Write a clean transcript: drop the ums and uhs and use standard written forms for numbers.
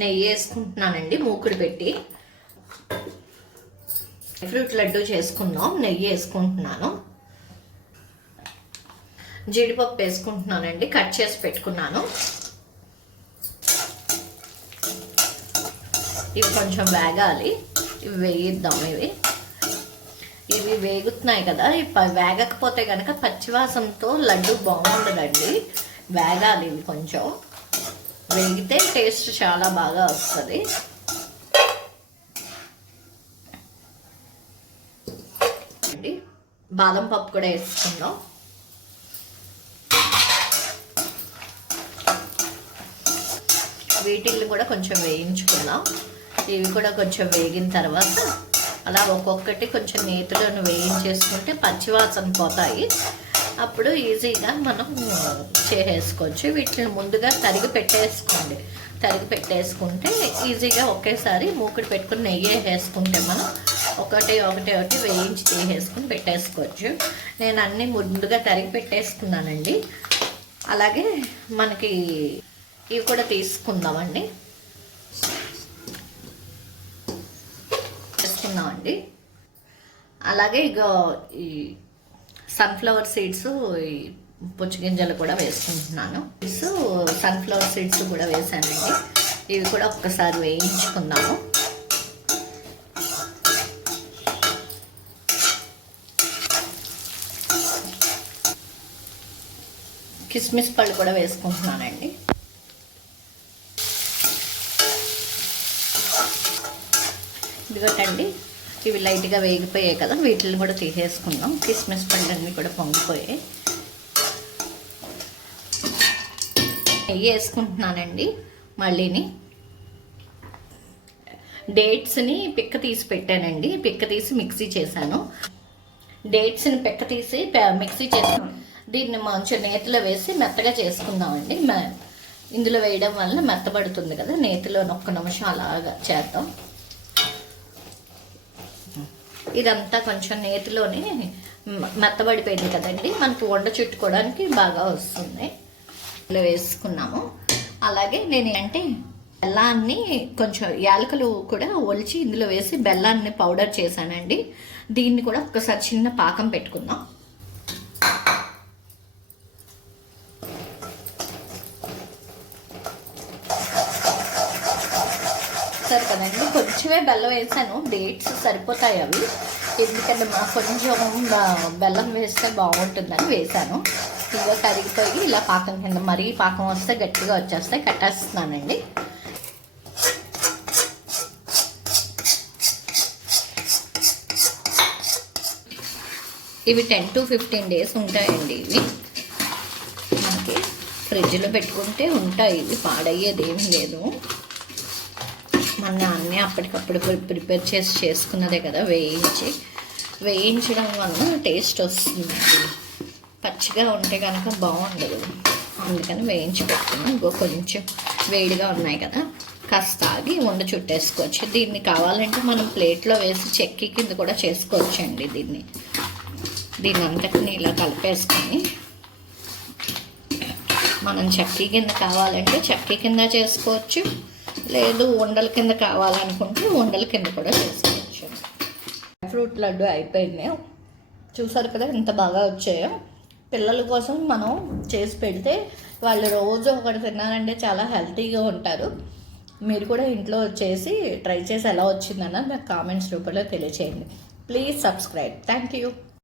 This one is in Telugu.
నెయ్యి వేసుకుంటున్నానండి మూకుడు పెట్టి. ఫ్రూట్ లడ్డు చేసుకుందాం. నెయ్యి వేసుకుంటున్నాను. జీడిపప్పు వేసుకుంటున్నానండి, కట్ చేసి పెట్టుకున్నాను. ఇవి కొంచెం వేగాలి. ఇవి వేయిద్దాం. ఇవి వేగుతున్నాయి కదా, వేగకపోతే కనుక పచ్చివాసనతో లడ్డు బాగుండదండి. వేగాలి. ఇవి కొంచెం వేగితే టేస్ట్ చాలా బాగా వస్తుంది. బాదం పప్పు కూడా వేసుకుందాం. వీటిల్ని కూడా కొంచెం వేయించుకుందాం. ఇవి కూడా కొంచెం వేగిన తర్వాత అలా ఒక్కొక్కటి కొంచెం నేతిలో వేయించేసుకుంటే పచ్చివాసన పోతాయి. అప్పుడు ఈజీగా మనం చేసేసుకోవచ్చు. వీటిని ముందుగా తరిగి పెట్టేసుకోండి. తరిగి పెట్టేసుకుంటే ఈజీగా ఒకేసారి మూకుడు పెట్టుకుని నెయ్యి వేసుకుంటే మనం ఒకటి వేయించి తీసేసుకుని పెట్టేసుకోవచ్చు. నేను అన్నీ ముందుగా తరిగి పెట్టేసుకున్నానండి. అలాగే మనకి ఇవి కూడా తీసుకుందామండి. తీసుకుందామండి. అలాగే ఇక ఈ సన్ఫ్లవర్ సీడ్స్, ఈ పుచ్చిగింజలు కూడా వేసుకుంటున్నాను. సన్ఫ్లవర్ సీడ్స్ కూడా వేసానండి. ఇవి కూడా ఒక్కసారి వేయించుకుందాము. కిస్మిస్ పళ్ళు కూడా వేసుకుంటున్నానండి. ఇదిగోటండి, ఇవి లైట్గా వేగిపోయాయి కదా, వీటిని కూడా తీసేసుకుందాం. కిస్మిస్ పళ్ళన్నీ కూడా పొంగిపోయాయి. నెయ్యి వేసుకుంటున్నానండి. మళ్ళీని డేట్స్ని పిక్క తీసి పెట్టానండి. పిక్క తీసి మిక్సీ చేశాను. డేట్స్ని పిక్క తీసి మిక్సీ చేశాను. దీన్ని మంచి నేతిలో వేసి మెత్తగా చేసుకుందామండి. ఇందులో వేయడం వల్ల మెత్తబడుతుంది కదా, నేతిలో ఒక్క నిమిషం అలాగా చేద్దాం. ఇదంతా కొంచెం నేతిలోనే మెత్తబడిపోయింది కదండి, మనకి వండ చుట్టుకోవడానికి బాగా వస్తుంది. ఇలా వేసుకున్నాము. అలాగే నేను బెల్లాన్ని కొంచెం యాలకులు కూడా ఒలిచి ఇందులో వేసి బెల్లాన్ని పౌడర్ చేశానండి. దీన్ని కూడా ఒకసారి చిన్న పాకం పెట్టుకుందాం. సరే కదండి, కొంచెమే బెల్లం వేసాను. డేట్స్ సరిపోతాయి అవి, ఎందుకంటే కొంచెం బెల్లం వేస్తే బాగుంటుందని వేసాను. ఇలా కరిగిపోయి ఇలా పాకం కింద, మరీ పాకం వస్తే గట్టిగా వచ్చేస్తే కట్టేస్తున్నానండి. ఇవి 10 to 15 days ఉంటాయండి. ఇవి మనకి ఫ్రిడ్జ్లో పెట్టుకుంటే ఉంటాయి. ఇవి పాడయ్యేది ఏమి లేదు. మన అన్నీ అప్పటికప్పుడు ప్రిపేర్ చేసి చేసుకున్నదే కదా, వేయించడం వల్ల టేస్ట్ వస్తుంది. పచ్చిగా ఉంటే కనుక బాగుండదు, అందుకని వేయించి పెట్టుకున్నాం. కొంచెం వేడిగా ఉన్నాయి కదా, కాస్త ఆగి వండ చుట్టేసుకోవచ్చు. దీన్ని కావాలంటే మనం ప్లేట్లో వేసి చెక్కీ కింద కూడా చేసుకోవచ్చండి. దీన్ని అంతటిని ఇలా కలిపేసుకొని మనం చెక్కీ కింద కావాలంటే చెక్కీ కింద చేసుకోవచ్చు, లేదు ఉండల కింద కావాలనుకుంటే ఉండల కింద కూడా చేసుకోవచ్చు. ఫ్రూట్ లడ్డు అయిపోయింది. చూసారు కదా ఎంత బాగా వచ్చాయో. పిల్లల కోసం మనం చేసి పెడితే వాళ్ళు రోజు ఒకటి తిన్నారంటే చాలా హెల్తీగా ఉంటారు. మీరు కూడా ఇంట్లో చేసి ట్రై చేసి ఎలా వచ్చిందన్న నాకు కామెంట్స్ రూపంలో తెలియచేయండి. Please subscribe. Thank you.